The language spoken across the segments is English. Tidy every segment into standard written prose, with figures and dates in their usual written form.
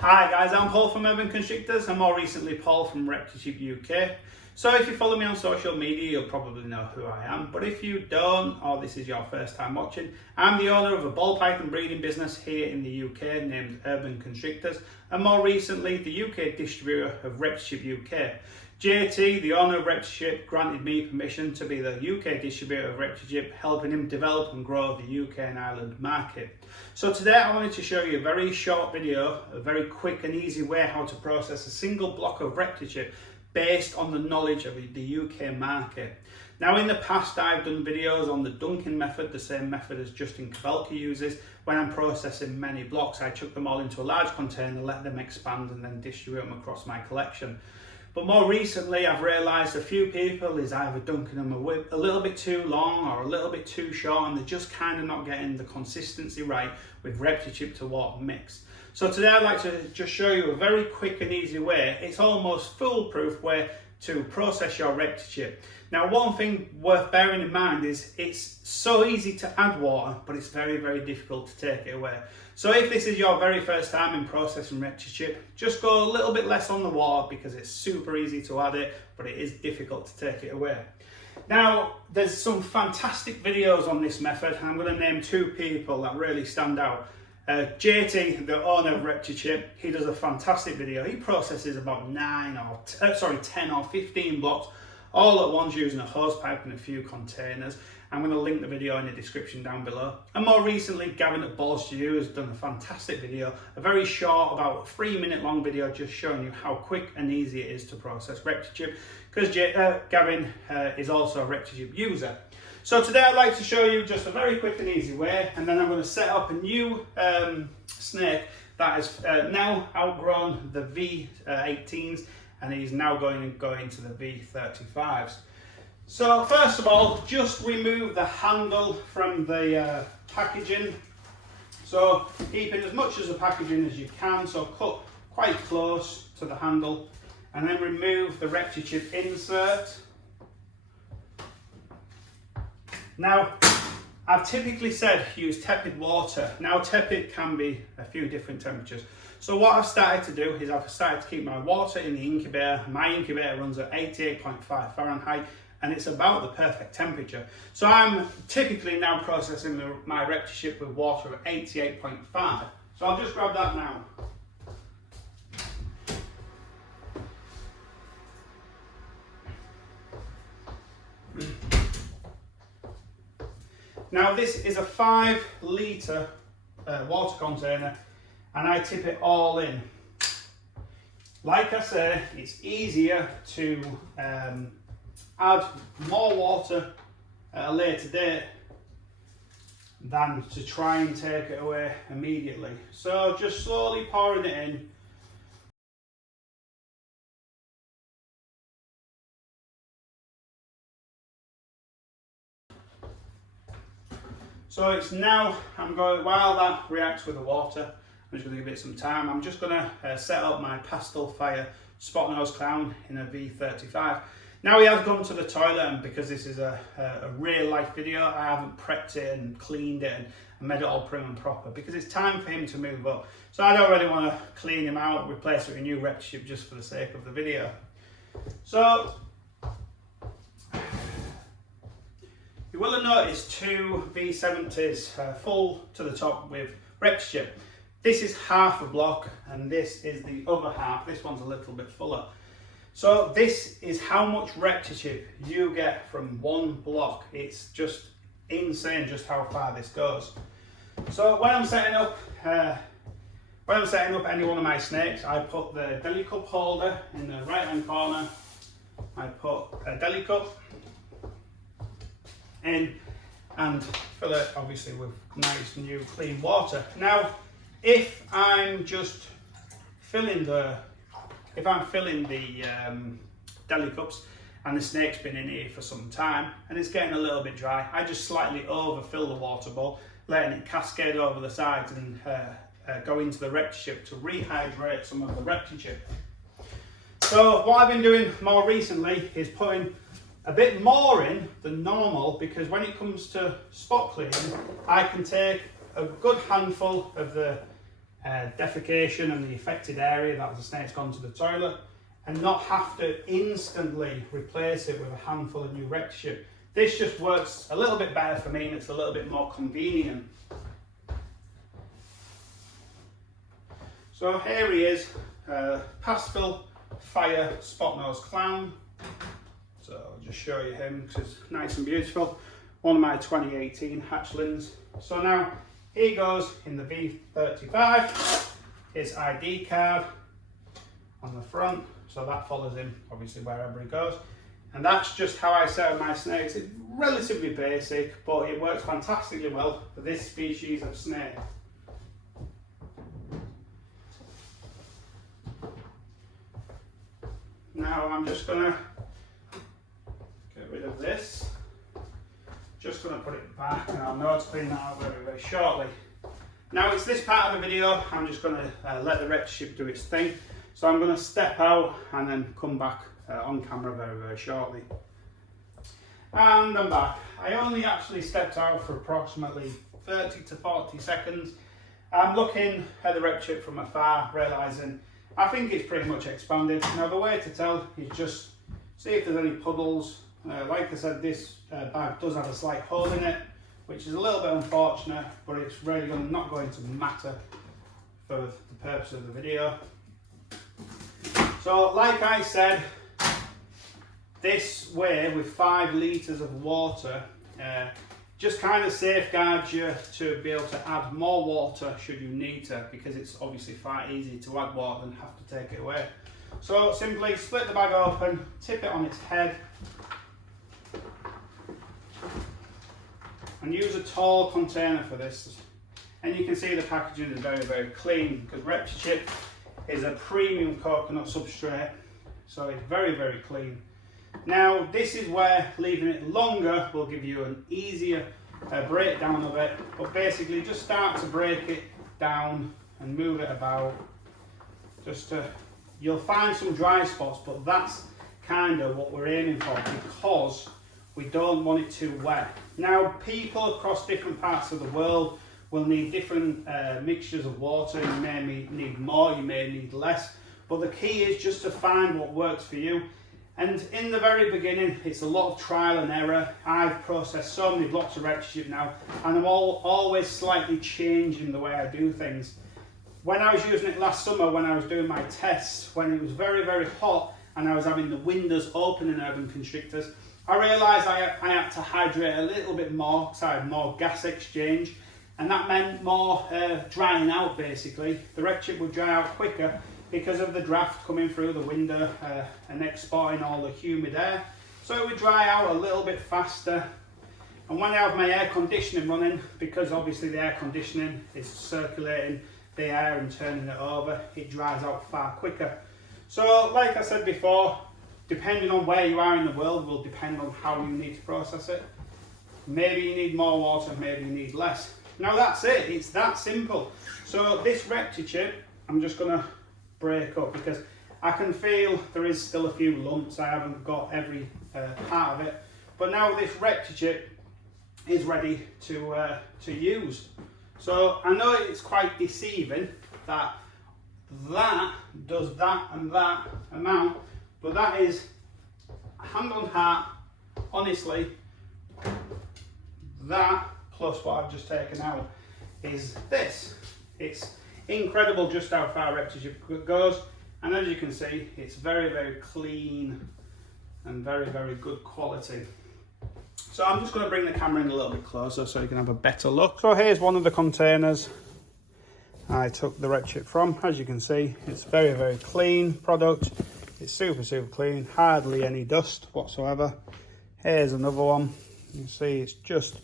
Hi guys, I'm Paul from Constrictors and more recently Paul from ReptiChip UK. So if you follow me on social media, you'll probably know who I am, but if you don't, or this is your first time watching, I'm the owner of a ball python breeding business here in the UK named Constrictors, and more recently the UK distributor of ReptiChip UK. JT, the owner of ReptiChip, granted me permission to be the UK distributor of ReptiChip, helping him develop and grow the UK and Ireland market. So today I wanted to show you a very short video, a very quick and easy way how to process a single block of ReptiChip based on the knowledge of the UK market. Now in the past I've done videos on the dunking method, the same method as Justin Kabelka uses. When I'm processing many blocks, I chuck them all into a large container, let them expand and then distribute them across my collection. But more recently I've realised a few people is either dunking them a little bit too long or a little bit too short, and they're just kind of not getting the consistency right with ReptiChip to water mix. So today I'd like to just show you a very quick and easy way, it's almost foolproof way to process your ReptiChip. Now one thing worth bearing in mind is it's so easy to add water, but it's very, very difficult to take it away. So if this is your very first time in processing ReptiChip, just go a little bit less on the water because it's super easy to add it, but it is difficult to take it away. Now there's some fantastic videos on this method, and I'm going to name two people that really stand out. JT, the owner of ReptiChip, he does a fantastic video. He processes about 10 or 15 blocks all at once using a hose pipe and a few containers. I'm going to link the video in the description down below. And more recently, Gavin at Balls to You has done a fantastic video, a very short, about 3-minute long video, just showing you how quick and easy it is to process ReptiChip, because Gavin is also a ReptiChip user. So today I'd like to show you just a very quick and easy way, and then I'm going to set up a new snake that has now outgrown the V18s and he's now going to go into the V35s. So first of all, just remove the handle from the packaging. So keep in as much of the packaging as you can, so cut quite close to the handle, and then remove the ReptiChip insert. Now, I've typically said use tepid water. Now tepid can be a few different temperatures. So what I've started to do is I've started to keep my water in the incubator. My incubator runs at 88.5 Fahrenheit and it's about the perfect temperature. So I'm typically now processing my ReptiChip with water at 88.5. So I'll just grab that now. Now this is a 5 litre water container and I tip it all in. Like I say, it's easier to add more water at a later date than to try and take it away immediately. So just slowly pouring it in. So it's now, while that reacts with the water, I'm just going to give it some time. I'm just going to set up my pastel fire spot nose clown in a V35. Now he has gone to the toilet, and because this is a real life video, I haven't prepped it and cleaned it and made it all prim and proper because it's time for him to move up. So I don't really want to clean him out, replace it with a new ReptiChip just for the sake of the video. So you will have noticed two V70s full to the top with ReptiChip. This is half a block and this is the other half. This one's a little bit fuller. So this is how much ReptiChip you get from one block. It's just insane just how far this goes. So when I'm setting up any one of my snakes, I put the deli cup holder in the right hand corner. I put a deli cup in and fill it obviously with nice new clean water. Now if I'm just filling the deli cups and the snake's been in here for some time and it's getting a little bit dry, I just slightly overfill the water bowl, letting it cascade over the sides and go into the ReptiChip to rehydrate some of the ReptiChip. So what I've been doing more recently is putting a bit more in than normal, because when it comes to spot cleaning, I can take a good handful of the defecation and the affected area that the snake's gone to the toilet, and not have to instantly replace it with a handful of new ReptiChip. This just works a little bit better for me, and it's a little bit more convenient. So here he is, Pastel Fire Spot Nose Clown. So I'll just show you him because it's nice and beautiful. One of my 2018 hatchlings. So now he goes in the V35, his ID card on the front, so that follows him obviously wherever he goes. And that's just how I set up my snakes. It's relatively basic, but it works fantastically well for this species of snake. Now I'm just gonna get rid of this. Just gonna put it back, and I'll know to clean that out very, very shortly. Now it's this part of the video, I'm just gonna let the ReptiChip do its thing. So I'm gonna step out and then come back on camera very, very shortly. And I'm back. I only actually stepped out for approximately 30 to 40 seconds. I'm looking at the ReptiChip from afar, realising I think it's pretty much expanded. Now the way to tell is just see if there's any puddles. Like I said, this bag does have a slight hole in it, which is a little bit unfortunate, but it's really not going to matter for the purpose of the video. So like I said, this way with 5 litres of water just kind of safeguards you to be able to add more water should you need to, because it's obviously far easier to add water than have to take it away. So simply split the bag open, tip it on its head, and use a tall container for this. And you can see the packaging is very, very clean, because ReptiChip is a premium coconut substrate, so it's very, very clean. Now this is where leaving it longer will give you an easier breakdown of it, but basically just start to break it down and move it about. You'll find some dry spots, but that's kind of what we're aiming for, because we don't want it too wet. Now people across different parts of the world will need different mixtures of water. You may need more, you may need less, but the key is just to find what works for you. And in the very beginning, it's a lot of trial and error. I've processed so many blocks of ReptiChip now, and I'm always slightly changing the way I do things. When I was using it last summer, when I was doing my tests, when it was very, very hot, and I was having the windows open in urban constrictors, I realised I had to hydrate a little bit more because I had more gas exchange, and that meant more drying out basically. The ReptiChip would dry out quicker because of the draft coming through the window and exporting all the humid air. So it would dry out a little bit faster. And when I have my air conditioning running, because obviously the air conditioning is circulating the air and turning it over, it dries out far quicker. So like I said before, depending on where you are in the world will depend on how you need to process it. Maybe you need more water, maybe you need less. Now that's it, it's that simple. So this ReptiChip, I'm just gonna break up because I can feel there is still a few lumps. I haven't got every part of it, but now this ReptiChip is ready to use. So I know it's quite deceiving that does that and that amount, but that is, hand on heart, honestly, that plus what I've just taken out is this. It's incredible just how far ReptiChip goes, and as you can see, it's very, very clean and very, very good quality. So I'm just going to bring the camera in a little bit closer so you can have a better look. So here's one of the containers I took the ReptiChip from. As you can see, it's very, very clean product. It's super, super clean, hardly any dust whatsoever. Here's another one. You can see it's just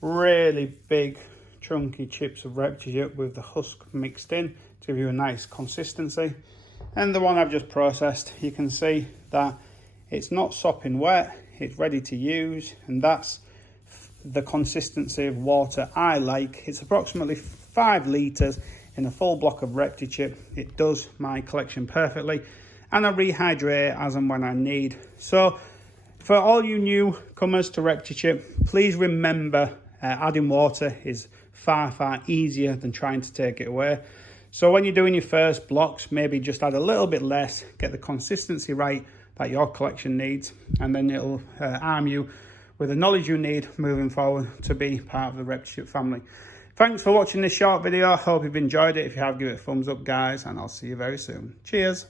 really big chunky chips of ReptiChip with the husk mixed in to give you a nice consistency. And the one I've just processed, you can see that it's not sopping wet, it's ready to use, and that's the consistency of water I like. It's approximately 5 litres in a full block of ReptiChip. It does my collection perfectly, and I rehydrate as and when I need. So for all you newcomers to ReptiChip, please remember adding water is far, far easier than trying to take it away. So when you're doing your first blocks, maybe just add a little bit less, get the consistency right that your collection needs, and then it'll arm you with the knowledge you need moving forward to be part of the ReptiChip family. Thanks for watching this short video. I hope you've enjoyed it. If you have, give it a thumbs up, guys, and I'll see you very soon. Cheers.